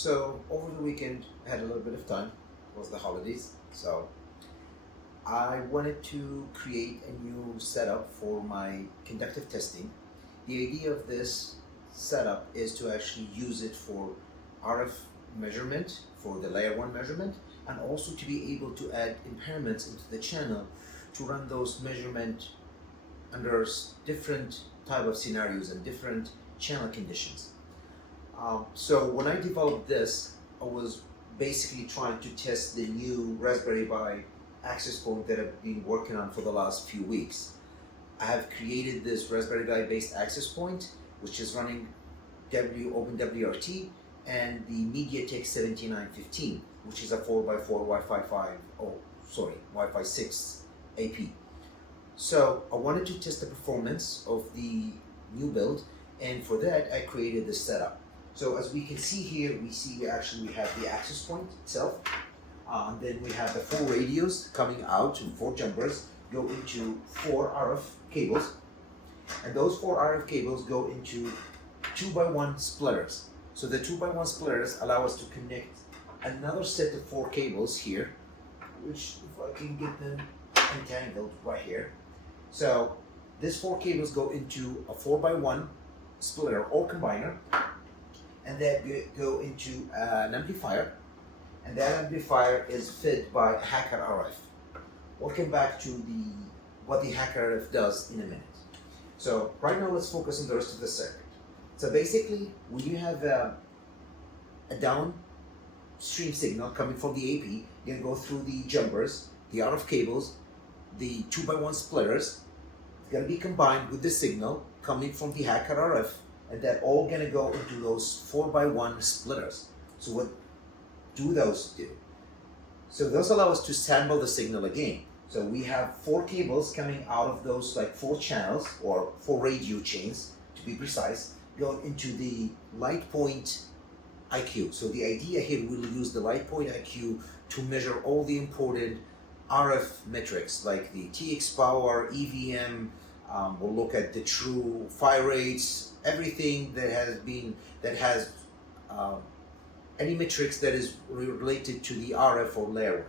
So over the weekend, I had a little bit of time. It was the holidays, so I wanted to create a new setup for my conductive testing. The idea of this setup is to actually use it for RF measurement, for the layer 1 measurement, and also to be able to add impairments into the channel to run those measurements under different type of scenarios and different channel conditions. So when I developed this, I was basically trying to test the new Raspberry Pi access point that I've been working on for the last few weeks. I have created this Raspberry Pi based access point, which is running OpenWRT and the MediaTek 7915, which is a 4x4 Wi-Fi 6 AP. So I wanted to test the performance of the new build, and for that I created this setup. So as we can see here, we have the access point itself, and then we have the 4 radios coming out, and 4 jumpers go into 4 RF cables, and those 4 RF cables go into 2x1 splitters. So the 2x1 splitters allow us to connect another set of 4 cables here, which if I can get them entangled right here. So these 4 cables go into a 4x1 splitter or combiner, and that go into an amplifier, and that amplifier is fed by HackRF. We'll come back to what the HackRF does in a minute. So right now let's focus on the rest of the circuit. So basically, when you have a downstream signal coming from the AP, you're gonna go through the jumpers, the RF cables, the 2x1 splitters. It's gonna be combined with the signal coming from the HackRF, and that all gonna go into those 4x1 splitters. So what do those do? So those allow us to sample the signal again. So we have 4 cables coming out of those, like 4 channels or 4 radio chains to be precise, go into the LitePoint IQ. So the idea here, we'll use the LitePoint IQ to measure all the important RF metrics like the TX power, EVM. We'll look at the true fire rates, everything that has any metrics that is related to the RF or layer 1.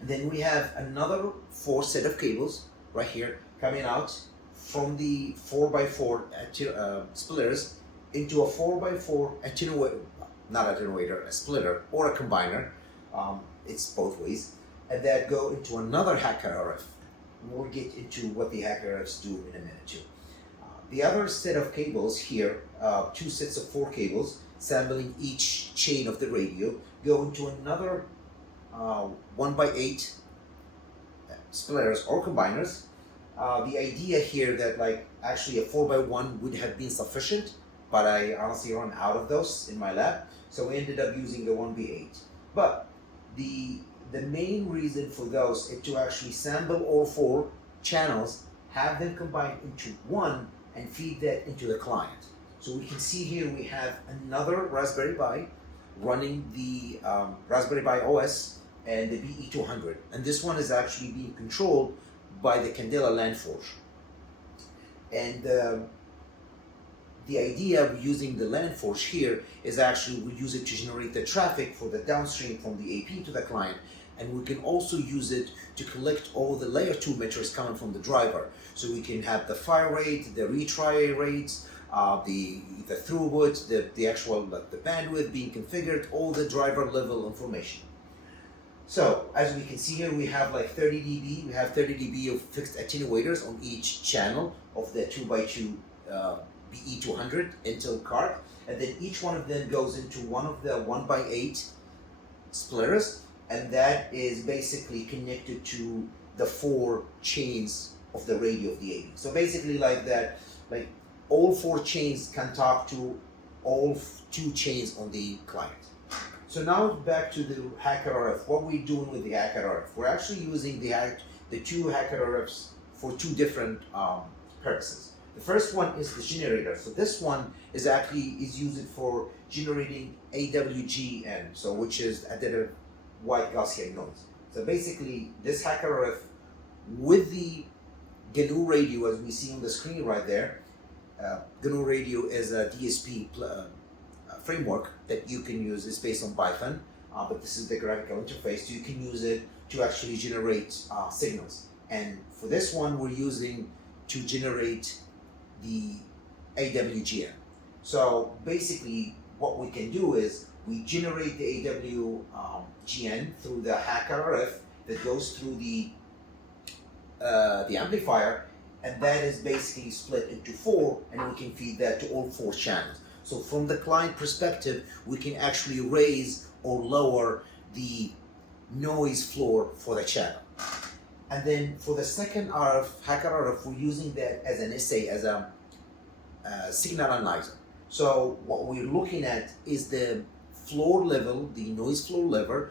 And then we have another 4 set of cables right here coming out from the 4x4 splitters into a 4x4 a splitter or a combiner. It's both ways, and that go into another HackRF. We'll get into what the HackRFs do in a minute too. The other set of cables here, 2 sets of 4 cables sampling each chain of the radio, go into another 1x8 splitters or combiners. The idea here that actually a 4x1 would have been sufficient, but I honestly run out of those in my lab, so we ended up using the 1x8. But the main reason for those is to actually sample all 4 channels, have them combined into one, and feed that into the client. So we can see here we have another Raspberry Pi running the Raspberry Pi OS and the BE200, and this one is actually being controlled by the Candela LANforge. And the idea of using the LANforge here is actually we use it to generate the traffic for the downstream from the AP to the client, and we can also use it to collect all the layer 2 metrics coming from the driver. So we can have the fire rate, the retry rates, the throughput, the actual the bandwidth being configured, all the driver level information. So as we can see here, we have 30 dB. We have 30 dB of fixed attenuators on each channel of the 2x2 BE200 Intel card, and then each one of them goes into one of the 1x8 splitters, and that is basically connected to the 4 chains of the radio of the AP. So basically all 4 chains can talk to all 2 chains on the client. So now back to the HackRF. What we're doing with the HackRF, we're actually using the 2 HackRFs for 2 different purposes. The first one is the generator. So this one is used for generating AWGN, so which is additive white Gaussian noise. So basically, this HackRF with the GNU radio, as we see on the screen right there, GNU radio is a DSP framework that you can use. It's based on Python, but this is the graphical interface. So you can use it to actually generate signals. And for this one, we're using to generate the AWGN. So basically, what we can do is we generate the AWGN through the HackRF that goes through the amplifier, and that is basically split into 4, and we can feed that to all 4 channels. So from the client perspective, we can actually raise or lower the noise floor for the channel. And then for the second RF, HackRF, we're using that as an SA, as a signal analyzer. So what we're looking at is the floor level, the noise floor level,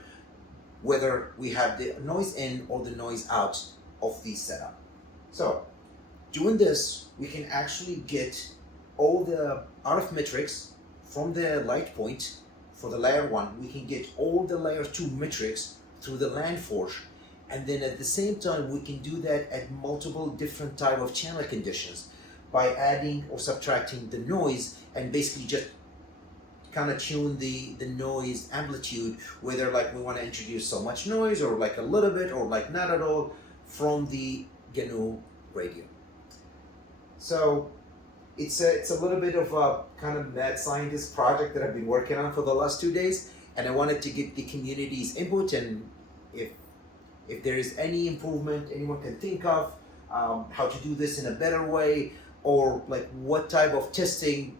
whether we have the noise in or the noise out of the setup. So doing this, we can actually get all the RF metrics from the LitePoint for the layer 1. We can get all the layer 2 metrics through the LANforge, and then at the same time we can do that at multiple different type of channel conditions by adding or subtracting the noise, and basically just kind of tune the noise amplitude, whether like we want to introduce so much noise or like a little bit or like not at all from the GNU radio. So it's a little bit of a kind of mad scientist project that I've been working on for the last 2 days, and I wanted to get the community's input, and if there is any improvement anyone can think of, how to do this in a better way, or like what type of testing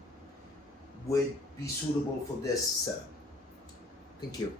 would be suitable for this setup. Thank you.